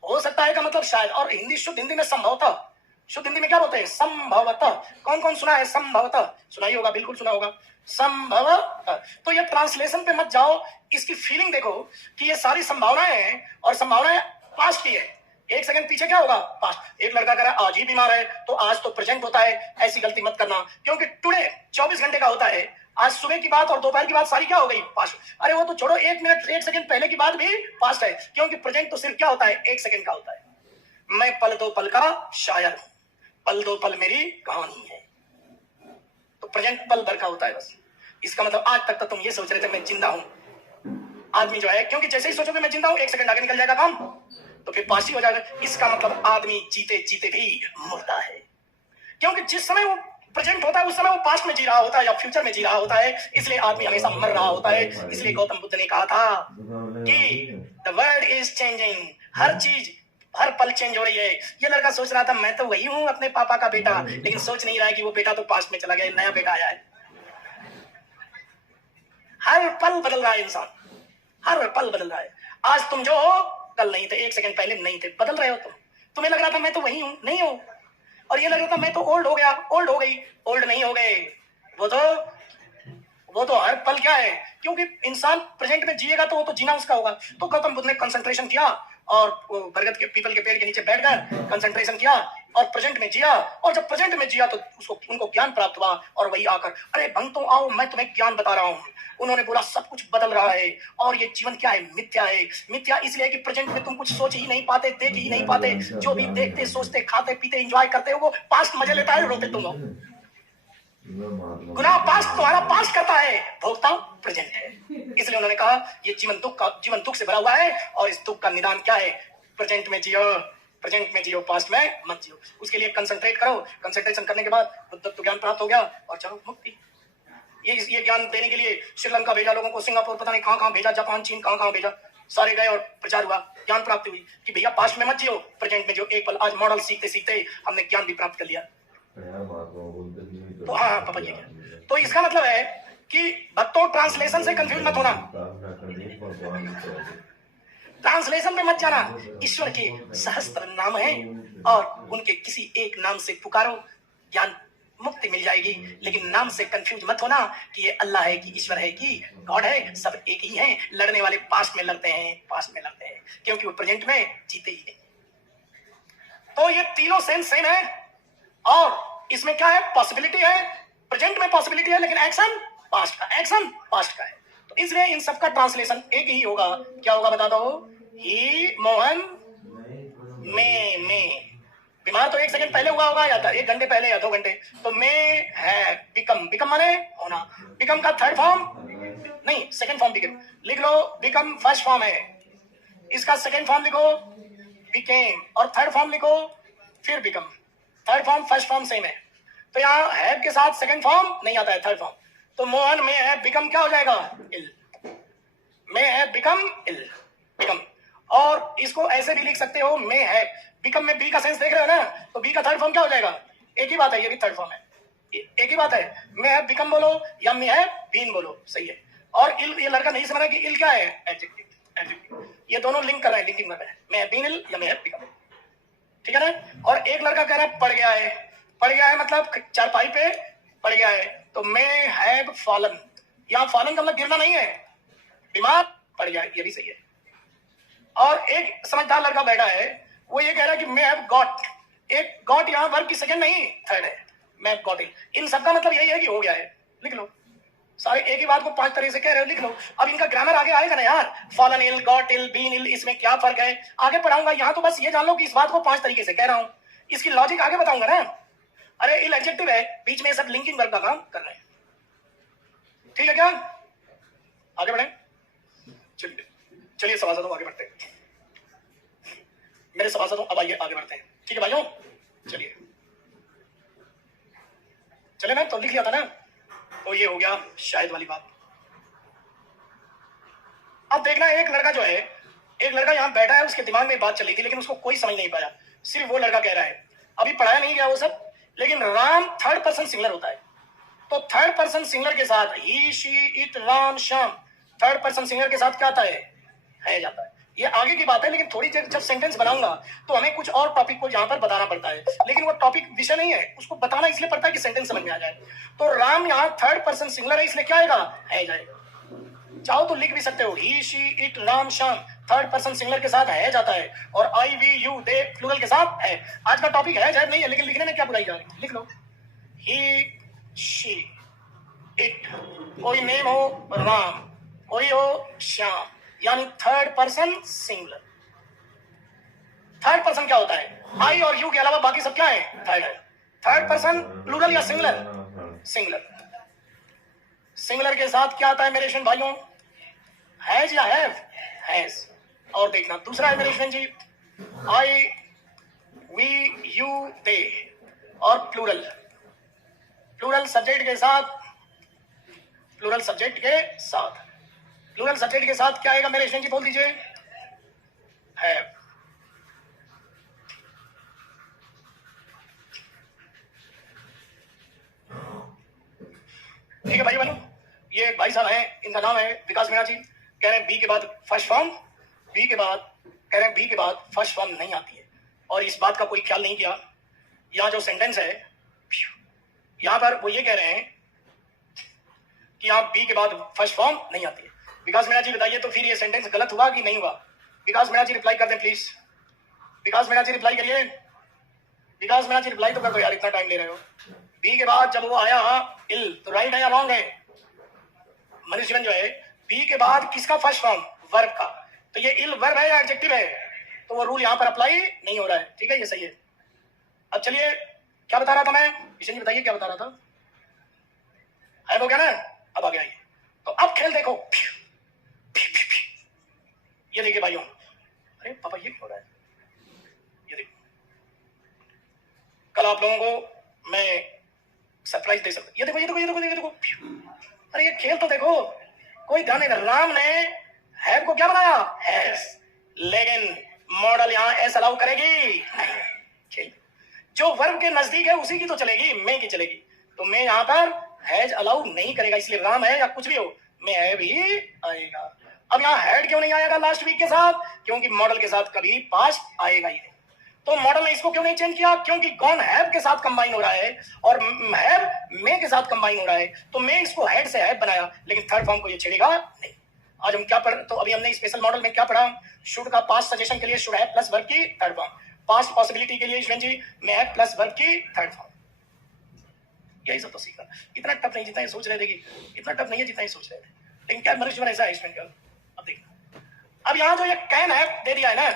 हो सकता है का मतलब शायद। और हिंदी, शुद्ध हिंदी में संभवतः, शुद्ध हिंदी में क्या बोलते हैं? संभवतः। कौन कौन सुना है संभवतः? सुनाई होगा, बिल्कुल सुना होगा संभवतः। तो ये ट्रांसलेशन पे मत जाओ, इसकी फीलिंग देखो कि ये सारी संभावनाएं हैं, और संभावनाएं पास्ट की है। एक सेकंड पीछे क्या होगा? पास्ट। एक लड़का कह रहा है आज ही बीमार है, तो आज तो प्रेजेंट होता है। ऐसी गलती मत करना, क्योंकि टुडे 24 घंटे का होता है। आज सुबह की बात और दोपहर की बात सारी क्या हो गई? पास्ट। अरे वो तो छोड़ो, 1 मिनट 1 सेकंड पहले की बात भी पास्ट है, क्योंकि प्रेजेंट तो सिर्फ क्या होता है? 1 सेकंड का होता है। मैं पल दो पल का शायर हूं, पल दो पल मेरी कहानी है। तो प्रेजेंट पल भर का होता है बस। इसका मतलब आज तक तो तुम ये सोच रहे थे मैं जिंदा हूं। आदमी जो है, क्योंकि जैसे ही सोचोगे मैं जिंदा हूं, 1 सेकंड आगे निकल जाएगा काम, तो फिर पास ही हो जाएगा। इसका मतलब आदमी जीते जीते भी मुर्दा है, क्योंकि जिस समय वो प्रेजेंट होता है उस समय वो पास्ट में जी रहा होता है या फ्यूचर में जी रहा होता है। इसलिए आदमी हमेशा मर रहा होता है। इसलिए गौतम बुद्ध ने कहा था कि द वर्ल्ड इज चेंजिंग, हर चीज हर पल चेंज हो रही है। ये लड़का सोच रहा था मैं तो वही हूं, अपने पापा का बेटा, लेकिन सोच नहीं रहा है कि वो बेटा तो पास्ट में चला गया, नया बेटा आया है। हर पल बदल रहा है इंसान, हर पल बदल रहा है। आज तुम जो हो कल नहीं थे, 1 सेकंड पहले नहीं थे, बदल रहे हो तुम। तुम्हें लग रहा था मैं तो वही हूं, नहीं हूं। और ये लग रहा था मैं तो ओल्ड हो गया, ओल्ड हो गई, ओल्ड नहीं हो गए। वो तो हर पल क्या है, क्योंकि इंसान प्रेजेंट में जिएगा तो वो तो जीना उसका होगा। तो गौतम बुद्ध ने कंसंट्रेशन किया और बरगद के पीपल के पेड़ के नीचे बैठकर कंसंट्रेशन किया और प्रेजेंट में जिया। और जब प्रेजेंट में जिया तो उसको उनको ज्ञान प्राप्त हुआ। और वही आकर, अरे भक्तों आओ, मैं तुम्हें ज्ञान बता रहा हूँ। उन्होंने बोला सब कुछ बदल रहा है, और ये जीवन क्या है? मिथ्या है। मिथ्या इसलिए कि प्रेजेंट में तुम कुछ सोच ही नहीं पाते, देख ही नहीं पाते। जो भी देखते, सोचते, खाते, पीते, एंजॉय करते हो, वो पास्ट मजे लेता है, रोते तुम लोग। गुनाह पास्ट तुम्हारा पास्ट करता है, भोगता प्रेजेंट है। इसलिए उन्होंने कहा ये जीवन दुख से भरा हुआ है, और इस दुख का निदान क्या है? प्रेजेंट में जियो, प्रेजेंट में जियो, पास्ट में मत जियो। उसके लिए कंसंट्रेट करो। कंसंट्रेशन करने के बाद बुद्धत्व ज्ञान प्राप्त हो गया, और चलो मुक्ति। ये ज्ञान देने के लिए श्रीलंका भेजा लोगों को, सिंगापुर, पता नहीं कहां भेजा, जापान, चीन, कहां भेजा। सारे गए और प्रचार हुआ, ज्ञान प्राप्ति हुई कि भैया पास्ट में मत जियो, प्रेजेंट में जो एक पल। आज मॉडल सीखते सीखते हमने ज्ञान भी प्राप्त कर लिया। तो हाँ पापा जी, तो इसका मतलब है कि भक्तों ट्रांसलेशन से कंफ्यूज मत होना, ट्रांसलेशन में मत जाना। ईश्वर के सहस्त्र नाम है, और उनके किसी एक नाम से पुकारो, ज्ञान मुक्ति मिल जाएगी। लेकिन नाम से कंफ्यूज मत होना कि ये अल्लाह है कि ईश्वर है कि गॉड है, सब एक ही हैं। लड़ने वाले पास्ट में लड़ते हैं, पास्ट में लड़ते हैं, क्योंकि वो प्रेजेंट में जीते ही नहीं। तो ये तीनों सेम है, और इसमें क्या है? पॉसिबिलिटी है, प्रेजेंट में पॉसिबिलिटी है, लेकिन एक्शन पास्ट का, एक्शन पास्ट का है। तो इसलिए इन सबका ट्रांसलेशन एक ही होगा। क्या होगा बता दो? ही, मोहन, में। बीमार तो 1 सेकंड पहले हुआ होगा, या 1 घंटे पहले या 2 घंटे। तो में है बिकम माने होना। बिकम का थर्ड फॉर्म नहीं, सेकंड फॉर्म बिकम लिख लो। बिकम फर्स्ट फॉर्म है, इसका सेकंड फॉर्म लिखो बिकेम, और थर्ड फॉर्म लिखो फिर become. Third form first form same है। तो यहाँ हैव के साथ सेकंड फॉर्म नहीं आता है, थर्ड फॉर्म। तो मोहन में है बिकम क्या हो जाएगा? इल। में है बिकम इल, बिकम। और इसको ऐसे भी लिख सकते हो, में है बिकम में बी का सेंस देख रहे हो ना, तो बी का थर्ड फॉर्म क्या हो जाएगा? एक ही बात है, ये भी थर्ड फॉर्म है, एक ही बात है। में है बिकम बोलो या में है बीन बोलो, सही है। और इल, ये लड़का नहीं समझ रहा कि इल क्या है? एडजेक्टिव। ये दोनों लिंक कर रहे हैं, लिंकिंग कर रहे हैं। में है बीन इल या में है बिकम, ठीक है ना। और एक लड़का कह रहा है पड़ गया है, पड़ गया है मतलब चारपाई पे पड़ गया है, तो मे हैव फॉलन। यहाँ फॉलन का मतलब गिरना नहीं है, बीमार पड़ गया है, ये भी सही है। और एक समझदार लड़का बैठा है, वो ये कह रहा है कि मे हैव गॉट। एक गॉट यहाँ वर्ब की सेकंड नहीं, थर्ड है, मे हैव गॉट इट। इन सबका मतलब यही है कि हो गया है, लिख लो। सारे एक ही बात को 5 तरह से कह रहे हो, लिख लो। अब इनका ग्रामर आगे आएगा ना यार, fallen ill, got ill, been ill, इसमें क्या फर्क है आगे पढ़ाऊंगा। यहाँ तो बस ये जान लो कि इस बात को 5 तरीके से कह रहा हूं, इसकी लॉजिक आगे बताऊंगा ना। अरे इल एडजेक्टिव है, बीच में सब लिंकिंग वर्ब का काम कर रहे हैं, ठीक है क्या? आगे बढ़े, चलिए चलिए सभासदों आगे बढ़ते हैं, मेरे सभासदों अब आइए आगे बढ़ते हैं, ठीक है भाइयों? चलिए चले, मैं तो लिख लिया था ना, तो ये हो गया शायद वाली बात। अब देखना, एक लड़का जो है, एक लड़का यहाँ बैठा है, उसके दिमाग में बात चल रही थी लेकिन उसको कोई समझ नहीं पाया, सिर्फ वो लड़का कह रहा है, अभी पढ़ाया नहीं गया वो सब, लेकिन राम थर्ड पर्सन सिंगुलर होता है, तो थर्ड पर्सन सिंगुलर के साथ he, she, it, Ram, Shyam, third person singular के साथ क्या आता है जाता है। ये आगे की बात है, लेकिन थोड़ी देर जब सेंटेंस बनाऊंगा तो हमें कुछ और टॉपिक को यहाँ पर बताना पड़ता है, लेकिन वो टॉपिक विषय नहीं है, उसको बताना इसलिए पड़ता है कि सेंटेंस समझ में आ जाए। तो राम यहाँ थर्ड पर्सन सिंगुलर है, इसलिए क्या आएगा? है जाएगा। चाहो तो लिख भी सकते हो, he, she, it, Ram, Shyam, third person singular के साथ है जाता है, और I, we, you, they plural के साथ है। आज का टॉपिक है जाए नहीं है, लेकिन लिखने में क्या बुराई जा रही है, लिख लो। ही, शी, इट, कोई नेम हो राम, कोई हो श्याम, यानी third person singular. Third person क्या होता है? आई और यू के अलावा बाकी सब क्या है? थर्ड है। थर्ड पर्सन प्लूरल या सिंगुलर? सिंगुलर। सिंगुलर के साथ क्या आता है मेरे स्टूडेंट भाइयों? हैज या हैव? हैज। और देखना दूसरा है मेरे स्टूडेंट जी, आई, वी, यू, दे, और प्लूरल। प्लूरल सब्जेक्ट के साथ, प्लूरल सब्जेक्ट के साथ, प्लूरल सब्जेक्ट के साथ क्या आएगा मेरे स्टूडेंट जी? बोल दीजिए। हैव। ठीक है भाई बहनों, ये भाई साहब हैं, इनका नाम है विकास मीणा जी, कह रहे हैं बी के बाद फर्स्ट फॉर्म, बी के बाद कह रहे हैं बी के बाद फर्स्ट फॉर्म नहीं आती है, और इस बात का कोई ख्याल नहीं किया। यहाँ जो सेंटेंस है, यहाँ पर वो ये कह रहे हैं कि यहाँ बी के बाद फर्स्ट फॉर्म नहीं आती है। विकास मीणा जी बताइए, तो फिर ये सेंटेंस गलत हुआ कि नहीं हुआ? विकास मीणा जी रिप्लाई कर दें प्लीज। विकास मीणा जी रिप्लाई करिए। विकास मीणा जी रिप्लाई तो कर दो यार, इतना टाइम ले रहे हो। बी के बाद जब वो आया इल, तो राइट है या रॉन्ग है? मनुष्यन जो है, बी के बाद किसका फर्स्ट फॉर्म? वर्ब का। तो ये इल वर्ब है या एडजेक्टिव है? तो वो रूल यहाँ पर अप्लाई नहीं हो रहा है, ठीक है, ये सही है। अब चलिए, क्या बता रहा था मैं? किशन जी बताइए क्या बता रहा था? है वो क्या ना? अब आ गया ये। तो अब खेल देखो, ये देखिए भाइयों, अरे पापा ये क्या हो रहा है? ये देखो, कल आप लोगों को मैं सरप्राइज दे सकता। ये देखो ये देखो ये देखो ये देखो, अरे ये खेल तो देखो, कोई ध्यान नहीं। राम ने हैव को क्या बनाया? हैज। लेकिन मॉडल यहाँ एस अलाउ करेगी नहीं। जो वर्ब के नजदीक है उसी की तो चलेगी, मैं की चलेगी। तो मैं यहाँ पर हैज अलाउ नहीं करेगा, इसलिए राम है या कुछ भी हो, मैं है भी आएगा। अब यहाँ हैड क्यों नहीं आएगा लास्ट वीक के साथ? क्योंकि मॉडल के साथ कभी पास्ट आएगा ही नहीं। तो मॉडल ने इसको क्यों नहीं चेंज किया? क्योंकि गॉन हैव के साथ कंबाइन हो रहा है और हैव मे के साथ कंबाइन हो रहा है, तो मैं इसको हेड से हैव बनाया, लेकिन थर्ड फॉर्म को ये छेड़ेगा नहीं। आज हम क्या पढ़, तो अभी हमने स्पेशल मॉडल में क्या पढ़ा? शुड का पास्ट सजेशन के लिए शुड हैव प्लस वर्ब की थर्ड फॉर्म, पास्ट पॉसिबिलिटी के लिए स्टूडेंट जी मे हैव प्लस वर्ब की थर्ड फॉर्म। यही सब तो सीखा। इतना टफ नहीं जितना ये सोच रहे थे, कि इतना टफ नहीं है जितना ये सोच रहे थे, लेकिन क्या मनुष्य ऐसा है स्टूडेंट का। अब देखना, अब यहाँ जो ये कैन हैव दे दिया है ना,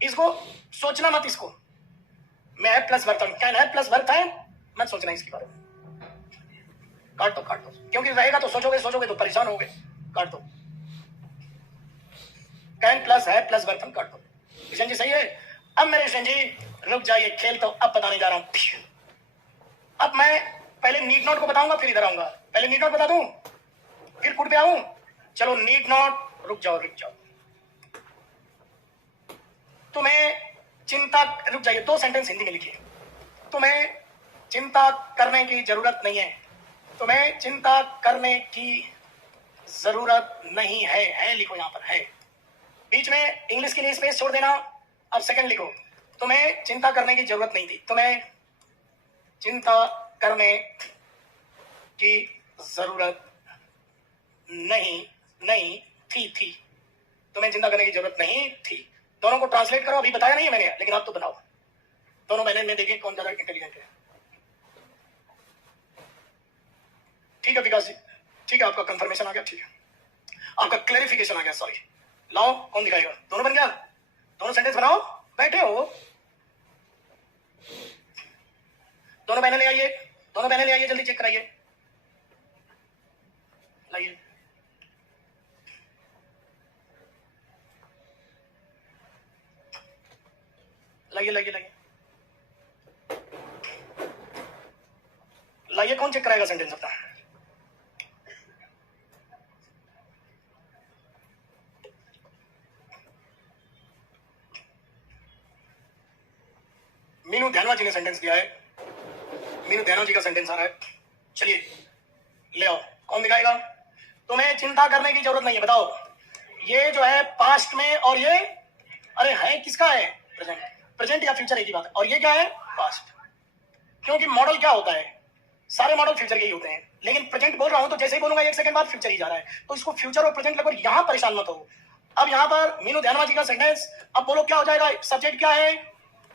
इसको सोचना मत, इसको मैं have plus verb, can have plus verb है, मत सोचना इसके बारे में। काट दो काट दो, क्योंकि रहेगा तो सोचोगे सोचोगे तो परेशान होगे। काट दो, कैन प्लस है प्लस वर्ब, काट दो। किशन जी सही है। अब मेरे किशन जी रुक जाइए, खेल तो अब बताने जा रहा हूं। अब मैं पहले नीड नॉट को बताऊंगा, फिर इधर आऊंगा। पहले नीड नॉट बता दूं, फिर कुड पे आऊं। चलो नीड नॉट, रुक जाओ रुक जाओ। तुम्हें चिंता, रुक जाइए, 2 सेंटेंस हिंदी में लिखिए। तुम्हें चिंता करने की जरूरत नहीं है, तुम्हें चिंता करने की जरूरत नहीं है लिखो, यहां पर है, बीच में इंग्लिश के लिए स्पेस छोड़ देना। अब सेकंड लिखो, तुम्हें चिंता करने की जरूरत नहीं थी, तुम्हें चिंता करने की जरूरत नहीं थी, तुम्हें चिंता करने की जरूरत नहीं थी। दोनों को ट्रांसलेट करो, अभी बताया नहीं है मैंने, लेकिन आप तो बनाओ। दोनों मैंने में देखें कौन ज्यादा इंटेलिजेंट है। ठीक है विकास जी, ठीक है, आपका कंफर्मेशन आ गया, ठीक है, आपका क्लैरिफिकेशन आ गया, सॉरी। लाओ, कौन दिखाएगा? दोनों बन गया, दोनों सेंटेंस बनाओ, बैठे हो, दोनों बहने ले आइए, दोनों बहने ले आइए, जल्दी चेक कराइए, लाइए। लाइए लाइए लाइए लाइए, कौन चेक कराएगा सेंटेंस अपना? मीनू ध्यानवा जी ने सेंटेंस दिया है, मीनू ध्यानवा जी का सेंटेंस आ रहा है, चलिए ले आओ, कौन दिखाएगा? तुम्हें चिंता करने की जरूरत नहीं है, बताओ ये जो है पास्ट में, और ये अरे है किसका है? प्रेजेंट, प्रेजेंट या फ्यूचर एक ही बात है, और ये क्या है? पास्ट। क्योंकि मॉडल क्या होता है? सारे मॉडल फ्यूचर के ही होते हैं, लेकिन प्रेजेंट बोल रहा हूं तो जैसे ही बोलूंगा एक सेकंड बाद फ्यूचर ही जा रहा है, तो इसको फ्यूचर और प्रेजेंट लगभग यहां परेशान मत हो। अब यहां पर मीनू ध्यानवा जी का सेंटेंस, अब बोलो क्या हो जाएगा? सब्जेक्ट क्या है?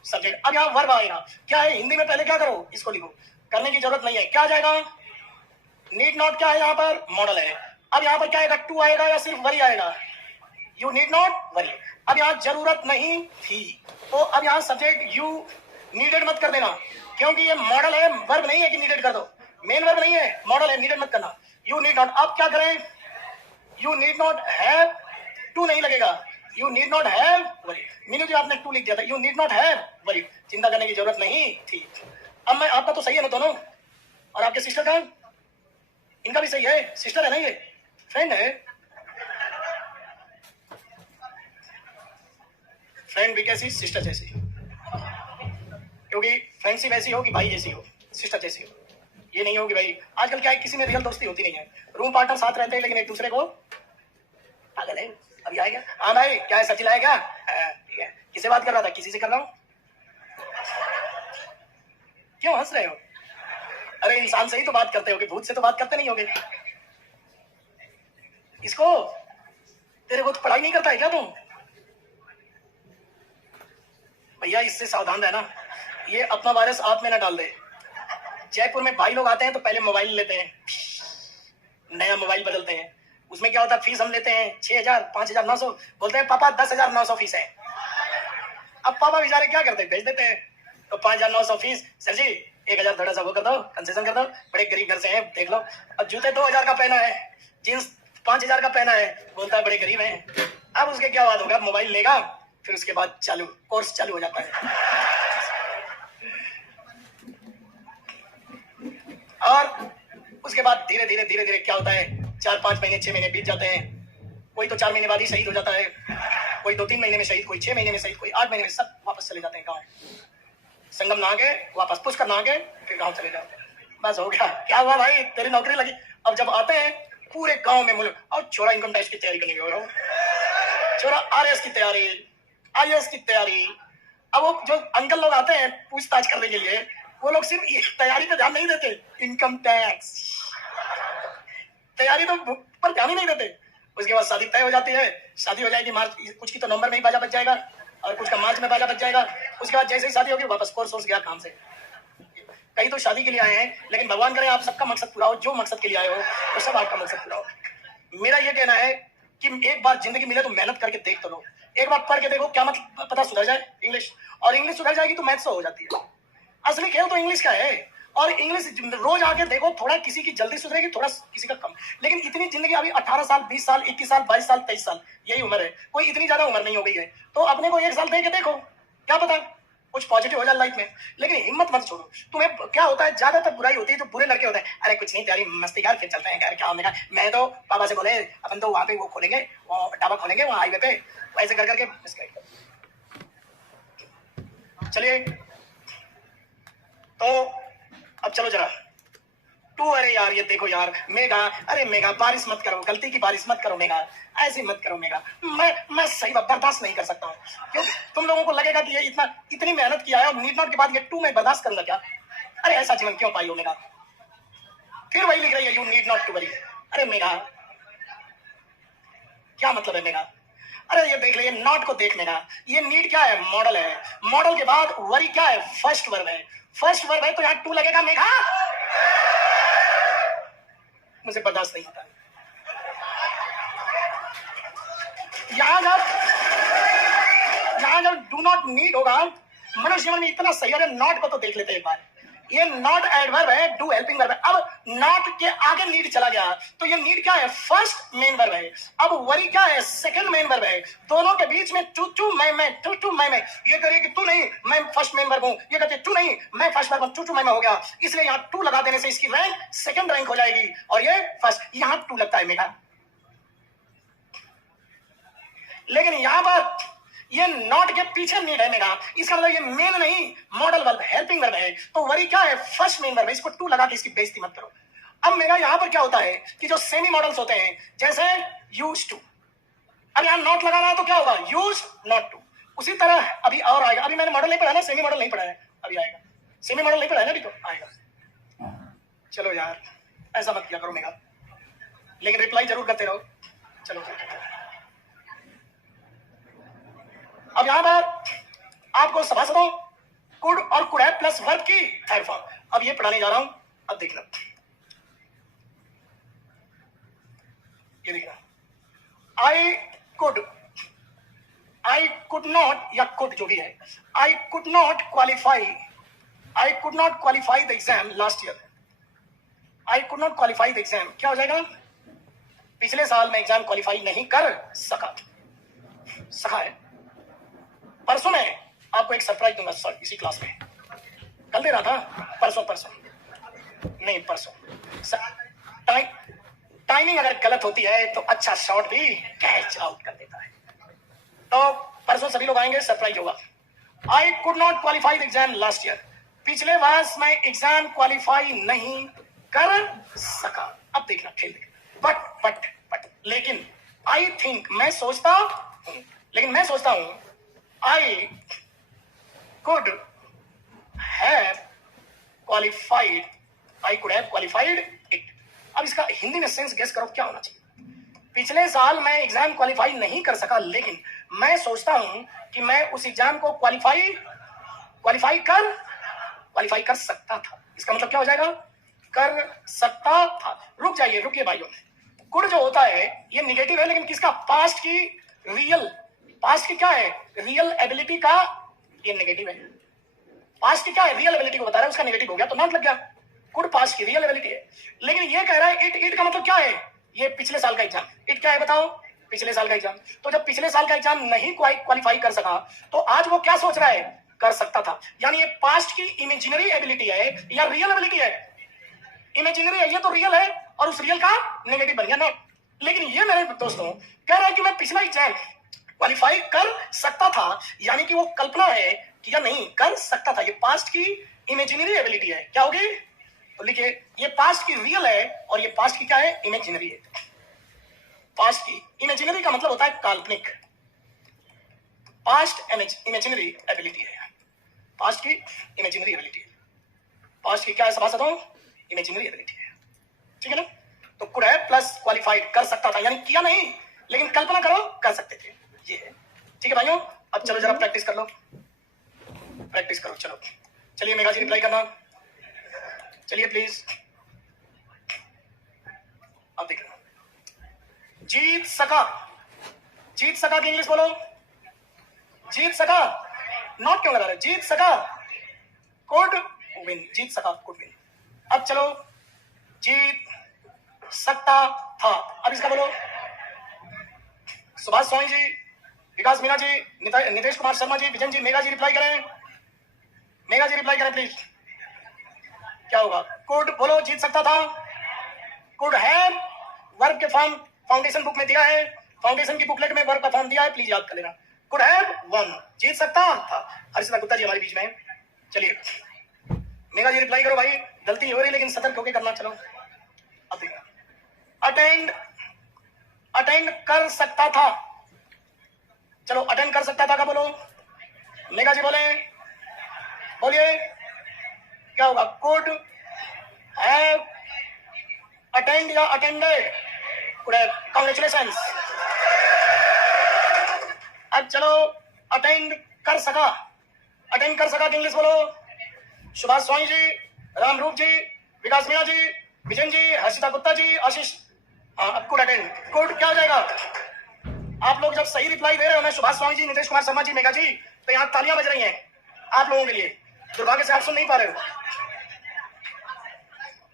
सब्जेक्ट। अब यहाँ वर्ब आएगा, क्या है? हिंदी में पहले क्या करो? इसको लिखो, करने की जरूरत नहीं है, क्या आ जाएगा? नीड नॉट क्या है यहाँ पर? मॉडल है। अब यहाँ पर क्या आएगा? टू आएगा या सिर्फ वरी आएगा? You need not worry. अब यहाँ जरूरत नहीं थी, तो अब यहाँ सब्जेक्ट यू नीडेड मत कर देना, क्योंकि ये मॉडल है, वर्ब नहीं है कि नीडेड कर दो, मेन वर्ब नहीं है, मॉडल है, नीडेड मत करना। यू नीड नॉट, अब क्या करें? You need not have, to नहीं लगेगा, you need not have worry. Meenu ji आपने टू लिख दिया था, you need not have worry, चिंता करने की जरूरत नहीं थी। अब मैं, आपका तो सही है ना दोनों, और आपके सिस्टर का? इनका भी सही है, सिस्टर है ना, ये फ्रेंड है, फ्रेंड भी कैसी? सिस्टर जैसी, क्योंकि फ्रेंडशिप ऐसी हो कि भाई जैसी हो, सिस्टर जैसी हो, ये नहीं हो कि भाई, आजकल क्या है, किसी में रियल दोस्ती होती नहीं है, रूम पार्टनर साथ रहते हैं लेकिन एक दूसरे को पागल है। अभी आएगा, हाँ भाई क्या है, सच्ची लाया क्या? ठीक है, किससे बात कर रहा था? किसी से कर रहा हूँ। क्यों हंस रहे हो? अरे इंसान से ही तो बात करते होगे, भूत से तो बात करते नहीं होगे। इसको, तेरे को तो पढ़ाई नहीं करता है क्या तुम? भैया इससे सावधान रहना, ये अपना वायरस आप में ना डाल दे। जयपुर में भाई लोग आते हैं तो पहले मोबाइल लेते हैं, नया मोबाइल बदलते हैं, उसमें क्या होता है? फीस हम लेते हैं 6,000, 5,900, बोलते हैं पापा 10,900 फीस है। अब पापा बेचारे क्या करते हैं? भेज देते हैं, तो 5,900 फीस, सर जी 1,000 थोड़ा सा वो कर दो, कंसेशन कर दो, बड़े गरीब घर से हैं, देख लो। अब जूते 2,000 का पहना है, जींस 5,000 का पहना है, बोलता है बड़े गरीब हैं। अब उसके क्या बात होगा? मोबाइल लेगा, फिर उसके बाद चालू कोर्स चालू हो जाता है, और उसके बाद धीरे धीरे धीरे धीरे क्या होता है? 4-5 महीने 6 महीने बीत जाते हैं, कोई तो 4 महीने बाद ही शहीद हो जाता है, कोई 2-3 महीने में शहीद, कोई 6 महीने में शहीद, कोई 8 महीने में, सब वापस चले जाते हैं गाँव। संगम नहा के वापस, पुष्कर नहा के फिर गाँव चले जाते हैं, बस हो गया। क्या हुआ भाई? तेरी नौकरी लगी। अब जब आते हैं पूरे गाँव में मुल्क, और छोरा इनकम टैक्स की तैयारी करने गए, छोरा RS की तैयारी, IAS की तैयारी। अब वो जो अंकल लोग आते हैं पूछताछ करने के लिए, वो लोग सिर्फ तैयारी पे ध्यान नहीं देते, इनकम टैक्स तैयारी तो पर ध्यान ही नहीं देते। उसके बाद शादी तय हो जाती है, शादी हो जाएगी मार्च, कुछ की तो नवंबर में ही बाजा बच जाएगा, और कुछ का मार्च में बाजा बच जाएगा। उसके बाद जैसे ही शादी होगी वापस कोर्स गया काम से। कई तो शादी के लिए आए हैं, लेकिन भगवान करे आप सबका मकसद पूरा हो, जो मकसद के लिए आए हो वो सब आपका मकसद पूरा हो। मेरा ये कहना है कि एक बार जिंदगी मिले तो मेहनत करके देख तो लो, एक बार पढ़ के देखो, क्या मतलब पता सुधर जाए इंग्लिश, और इंग्लिश सुधर जाएगी तो मैथ्स हो जाती है। असली खेल तो इंग्लिश का है, और इंग्लिश रोज आके देखो, थोड़ा किसी की जल्दी सुधरेगी, थोड़ा किसी का कम, लेकिन इतनी जिंदगी अभी 18 साल, 20 साल, 21 साल, 22 साल, 23 साल, यही उम्र है, कोई इतनी ज्यादा उम्र नहीं हो गई है, तो अपने को 1 साल दे के देखो, क्या पता कुछ पॉजिटिव हो जाए लाइफ में। लेकिन हिम्मत मत छोड़ो। तुम्हें क्या होता है, ज्यादातर बुराई होती है, जो बुरे लड़के होते हैं, अरे कुछ नहीं त्यारी मस्ती कर, फिर चलते हैं घर, क्या होने का। मैं तो पापा से बोले अपन तो वहां पे वो खोलेंगे, वो ढाबा खोलेंगे वहां हाईवे पे, ऐसे कर करके। चलिए तो अब चलो जरा टू, अरे यार ये देखो यार, मेघा, अरे मेघा बारिश मत करो, गलती की बारिश मत करो मेघा, ऐसे मत करो मेघा, मैं सही बर्दाश्त नहीं कर सकता हूँ, क्योंकि तुम लोगों को लगेगा कि ये इतनी मेहनत किया है और नीड नॉट के बाद ये टू में बर्दाश्त करूंगा क्या? अरे ऐसा जीवन क्यों पाई हो मेघा? फिर वही लिख रही है, you need not to worry. अरे मेघा क्या मतलब है मेघा? अरे ये देख ले, नॉट को देख मेघा, ये नीड क्या है? मॉडल है, मॉडल के बाद वरी क्या है? फर्स्ट वर्ब है, फर्स्ट वर्ब है तो यहाँ टू लगेगा मेघा। मुझे बर्दाश्त नहीं होता। यहाँ जब डू नॉट नीड होगा, मनुष्य जीवन में इतना सही है। नॉट को तो देख लेते हैं एक बार। ये नॉट एडवर्ब है, डू हेल्पिंग वर्ब है। अब नॉट के आगे नीड चला गया तो ये नीड क्या है? फर्स्ट मेन वर्ब है। अब वरी क्या है? सेकंड मेन वर्ब है। दोनों के बीच में टू टू मैं टू टू मैं। ये करे कि तू नहीं, मैं फर्स्ट मेन वर्ब हूं। ये कहते तू नहीं, मैं फर्स्ट वर्ब हूं। टू टू मैं हो गया, इसलिए यहाँ टू लगा देने से इसकी रैंक सेकंड रैंक हो जाएगी और ये फर्स्ट। यहाँ टू लगता है मेरा, लेकिन यहां पर ये नॉट के पीछे नीड है मेरा। इसका मतलब ये मेन नहीं, मॉडल वर्ब, हेल्पिंग वर्ब है। तो वरी क्या है? फर्स्ट मेन वर्ब है। इसको टू लगा के इसकी बेइज्जती मत करो। अब मेरा यहां पर क्या होता है कि जो सेमी मॉडल्स होते हैं, जैसे यूज टू, अब यहां नॉट लगाना है तो क्या होगा? Used not to. उसी तरह अभी और आएगा। अभी मैंने मॉडल नहीं पढ़ा ना, सेमी मॉडल नहीं पढ़ा है, अभी आएगा। सेमी मॉडल नहीं पढ़ा है ना, अभी तो आएगा। चलो यार, ऐसा मत किया करो मेरा, लेकिन रिप्लाई जरूर करते रहो। चलो, अब यहां पर आपको सभासदों कुड और कुड है प्लस वर्ब की थर्ड फॉर्म। अब ये पढ़ाने जा रहा हूं, अब देखना, ये देखना। आई कुड नॉट, या कुड जो भी है, I could not qualify the exam last year. I could not qualify the exam क्या हो जाएगा? पिछले साल में एग्जाम क्वालिफाई नहीं कर सका है। परसों में आपको एक सरप्राइज दूंगा सर, इसी क्लास में। कल दे रहा था, परसों नहीं, परसों। टाइमिंग अगर गलत होती है तो अच्छा शॉट भी कैच आउट कर देता है। तो परसों सभी लोग आएंगे, सरप्राइज होगा। I could not qualify the exam last year. पिछले वर्ष मैं एग्जाम क्वालिफाई नहीं कर सका। अब देखना, खेल देखना। बट लेकिन आई थिंक, मैं सोचता हूं, I could have qualified it। अब इसका हिंदी में सेंस गेस करो क्या होना चाहिए? पिछले साल मैं एग्जाम क्वालिफाई नहीं कर सका, लेकिन मैं सोचता हूं कि मैं उस एग्जाम को क्वालिफाई कर सकता था। इसका मतलब क्या हो जाएगा? कर सकता था। रुकिए भाइयों, कुड जो होता है ये निगेटिव है, लेकिन किसका? पास्ट की क्या है? रियल एबिलिटी का ये नेगेटिव है। पास्ट की क्या है? रियल एबिलिटी को बता रहा है, उसका नेगेटिव हो गया तो नॉट लग गया। कुड पास्ट की रियल एबिलिटी है, लेकिन ये कह रहा है इट का मतलब क्या है? ये पिछले साल का एग्जाम। इट क्या है बताओ? पिछले साल का एग्जाम। तो जब पिछले साल का एग्जाम नहीं क्वालिफाई कर सका, तो आज वो क्या सोच रहा है? कर सकता था। यानी ये पास्ट की इमेजिनरी एबिलिटी है या रियल एबिलिटी है? इमेजिनरी है, ये तो रियल है और उस रियल का नेगेटिव बन गया नॉट। लेकिन ये मेरे दोस्तों कह रहा है कि मैं पिछला एग्जाम क्वालिफाई कर सकता था, यानी कि वो कल्पना है कि या नहीं कर सकता था। ये पास्ट की इमेजिनरी एबिलिटी है। क्या होगी? तो लिखिए, ये पास्ट की रियल है और ये पास्ट की क्या है? इमेजिनरी है। पास्ट की इमेजिनरी का मतलब होता है काल्पनिक। पास्ट इमेजिनरी एबिलिटी है। पास्ट की इमेजिनरी एबिलिटी है। पास्ट की क्या है सभासदों? इमेजिनरी एबिलिटी है। ठीक है ना? तो कुड है प्लस क्वालिफाइड, कर सकता था, यानी किया नहीं, लेकिन कल्पना करो कर सकते थे। ये है। ठीक है भाइयों, अब चलो जरा प्रैक्टिस कर लो, प्रैक्टिस करो। चलो चलिए, मेघा जी रिप्लाई करना, चलिए प्लीज। अब देखना, जीत सका की इंग्लिश बोलो। जीत सका, नॉट क्यों लगा रहे? जीत सका, कुड विन। जीत सका, कुड विन। अब चलो, जीत सकता था, अब इसका बोलो। सुभाष सोनी जी, विकास मीना जी, नितेश कुमार शर्मा जी, विजन जी, मेघा जी रिप्लाई करें। मेघा जी रिप्लाई करें प्लीज। क्या होगा? कुड बोलो, जीत सकता था। कुड हैव वर्ब के फॉर्म फाउंडेशन बुक में दिया है, फाउंडेशन की बुकलेट में वर्ब का फॉर्म दिया है, प्लीज याद कर लेना। कुड हैव वन, जीत सकता था। हर्षिता गुप्ता जी हमारे बीच में। चलिए मेघा जी रिप्लाई करो भाई, गलती हो रही लेकिन सतर्क होकर करना। चलो अब देखना, अटेंड कर सकता था। चलो अटेंड कर सकता था का बोलो। मेघा जी बोलिए क्या होगा? कुड हैव अटेंड या अटेंडेड? Could have, congratulations. अब चलो, अटेंड कर सका की इंग्लिश बोलो। Subhash Swami ji, Ramroop ji, Vikas Meena ji, Vijan ji, Harshita Gupta ji, Ashish could attend. Could क्या हो जाएगा? आप लोग जब सही रिप्लाई दे रहे हो ना, सुभाष स्वामी जी, नीतीश कुमार शर्मा जी, मेघा जी, तो यहाँ तालियां बज रही हैं आप लोगों के लिए। दुर्भाग्य से आप सुन नहीं पा रहे हो।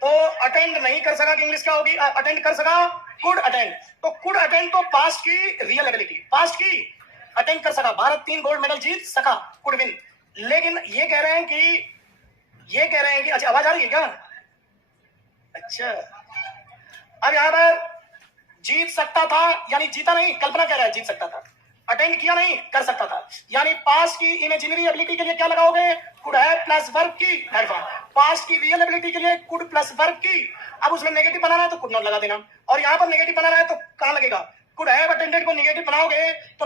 तो अटेंड नहीं कर सका कि इंग्लिश क्या होगी? अटेंड कर सका, कुड अटेंड। तो कुड अटेंड तो पास्ट की रियल एबिलिटी, पास्ट की अटेंड कर सका, भारत 3 गोल्ड मेडल जीत सका, कुड विन। लेकिन ये कह रहे हैं कि अच्छा, आवाज आ रही है क्या? अच्छा, अब यहां पर जीत सकता था यानी जीता नहीं, कल्पना कह रहा है जीत सकता था, अटेंड किया नहीं, कर सकता था, यानी पास्ट की इमेजिनरी एबिलिटी के लिए क्या लगाओगे? कुड हैव प्लस वर्ब की एडवर्ब। पास्ट की रियल एबिलिटी के लिए कुड प्लस वर्ब की। अब उसमें नेगेटिव बनाना है तो कुड नॉट लगा देना, और यहां पर नेगेटिव बनाना है तो कहां लगेगा? कुड हैव अटेंडेड को नेगेटिव बनाओगे तो